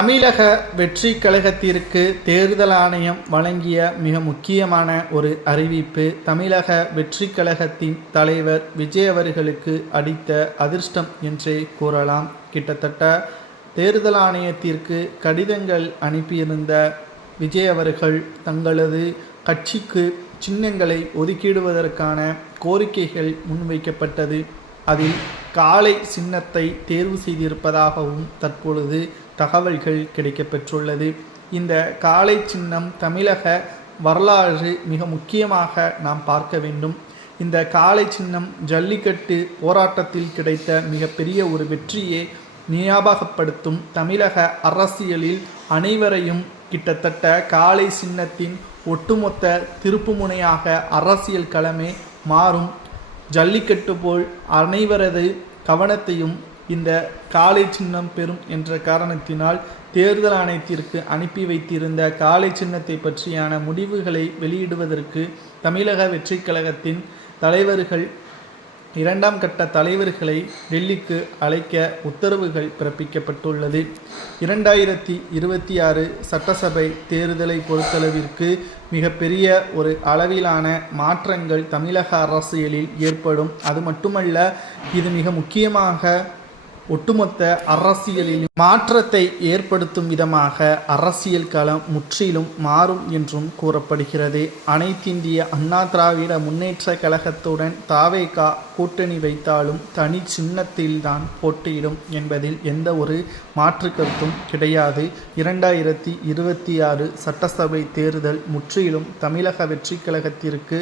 தமிழக வெற்றி கழகத்திற்கு தேர்தல் ஆணையம் வழங்கிய மிக முக்கியமான ஒரு அறிவிப்பு தமிழக வெற்றி கழகத்தின் தலைவர் விஜய் அவர்களுக்கு அடித்த அதிர்ஷ்டம் என்றே கூறலாம். கிட்டத்தட்ட தேர்தல் ஆணையத்திற்கு கடிதங்கள் அனுப்பியிருந்த விஜய் அவர்கள் தங்களது கட்சிக்கு சின்னங்களை ஒதுக்கிடுவதற்கான கோரிக்கைகள் முன்வைக்கப்பட்டது. அதில் காளை சின்னத்தை தேர்வு செய்திருப்பதாகவும் தற்பொழுது தகவல்கள் கிடைக்கப்பெற்றுள்ளது. இந்த காளை சின்னம் தமிழக வரலாறு மிக முக்கியமாக நாம் பார்க்க வேண்டும். இந்த காளை சின்னம் ஜல்லிக்கட்டு போராட்டத்தில் கிடைத்த மிகப்பெரிய ஒரு வெற்றியை ஞாபகப்படுத்தும். தமிழக அரசியலில் அனைவரையும் கிட்டத்தட்ட காளை சின்னத்தின் ஒட்டுமொத்த திருப்புமுனையாக அரசியல் களமே மாறும். ஜல்லிக்கட்டு போல் அனைவரது கவனத்தையும் இந்த காளை சின்னம் பெறும் என்ற காரணத்தினால் தேர்தல் ஆணையத்திற்கு அனுப்பி வைத்திருந்த காளை சின்னத்தை பற்றியான முடிவுகளை வெளியிடுவதற்கு தமிழக வெற்றி கழகத்தின் தலைவர்கள் இரண்டாம் கட்ட தலைவர்களை டெல்லிக்கு அழைக்க உத்தரவுகள் பிறப்பிக்கப்பட்டுள்ளது. 2026 சட்டசபை தேர்தலை பொறுத்தளவிற்கு மிகப்பெரிய ஒரு அளவிலான மாற்றங்கள் தமிழக அரசியலில் ஏற்படும். அது மட்டுமல்ல, இது மிக முக்கியமாக ஒட்டுமொத்த அரசியலில் மாற்றத்தை ஏற்படுத்தும் விதமாக அரசியல் களம் முற்றிலும் மாறும் என்றும் கூறப்படுகிறது. அனைத்திந்திய அண்ணா திராவிட முன்னேற்ற கழகத்துடன் தவேக கூட்டணி வைத்தாலும் தனி சின்னத்தில்தான் போட்டியிடும் என்பதில் எந்த ஒரு மாற்று கருத்தும் கிடையாது. 2026 சட்டசபை தேர்தல் முற்றிலும் தமிழக வெற்றி கழகத்திற்கு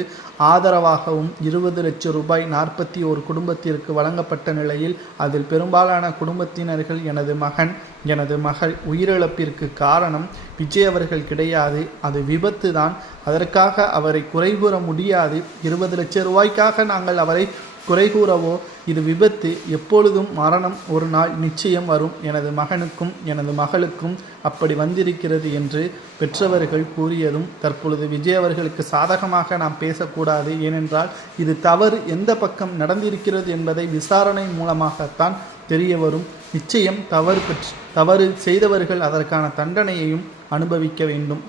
ஆதரவாகவும் 20 லட்சம் ரூபாய் 41 குடும்பத்திற்கு வழங்கப்பட்ட நிலையில் அதில் பெரும்பாலான குடும்பத்தினர்கள் எனது மகள் உயிரிழப்பிற்கு காரணம் விஜய் அவர்கள் கிடையாது, அது விபத்து தான், அதற்காக அவரை குறை கூற முடியாது, 20 லட்சம் ரூபாய்க்காக நாங்கள் அவரை குறை கூறவோ, இது விபத்து, எப்பொழுதும் மரணம் ஒரு நாள் நிச்சயம் வரும், எனது மகனுக்கும் எனது மகளுக்கும் அப்படி வந்திருக்கிறது என்று பெற்றவர்கள் கூறியதும் தற்பொழுது விஜய் அவர்களுக்கு சாதகமாக நாம் பேசக்கூடாது. ஏனென்றால் இது தவறு எந்த பக்கம் நடந்திருக்கிறது என்பதை விசாரணை மூலமாகத்தான் தெரிய வரும். நிச்சயம் தவறு செய்தவர்கள் அதற்கான தண்டனையையும் அனுபவிக்க வேண்டும்.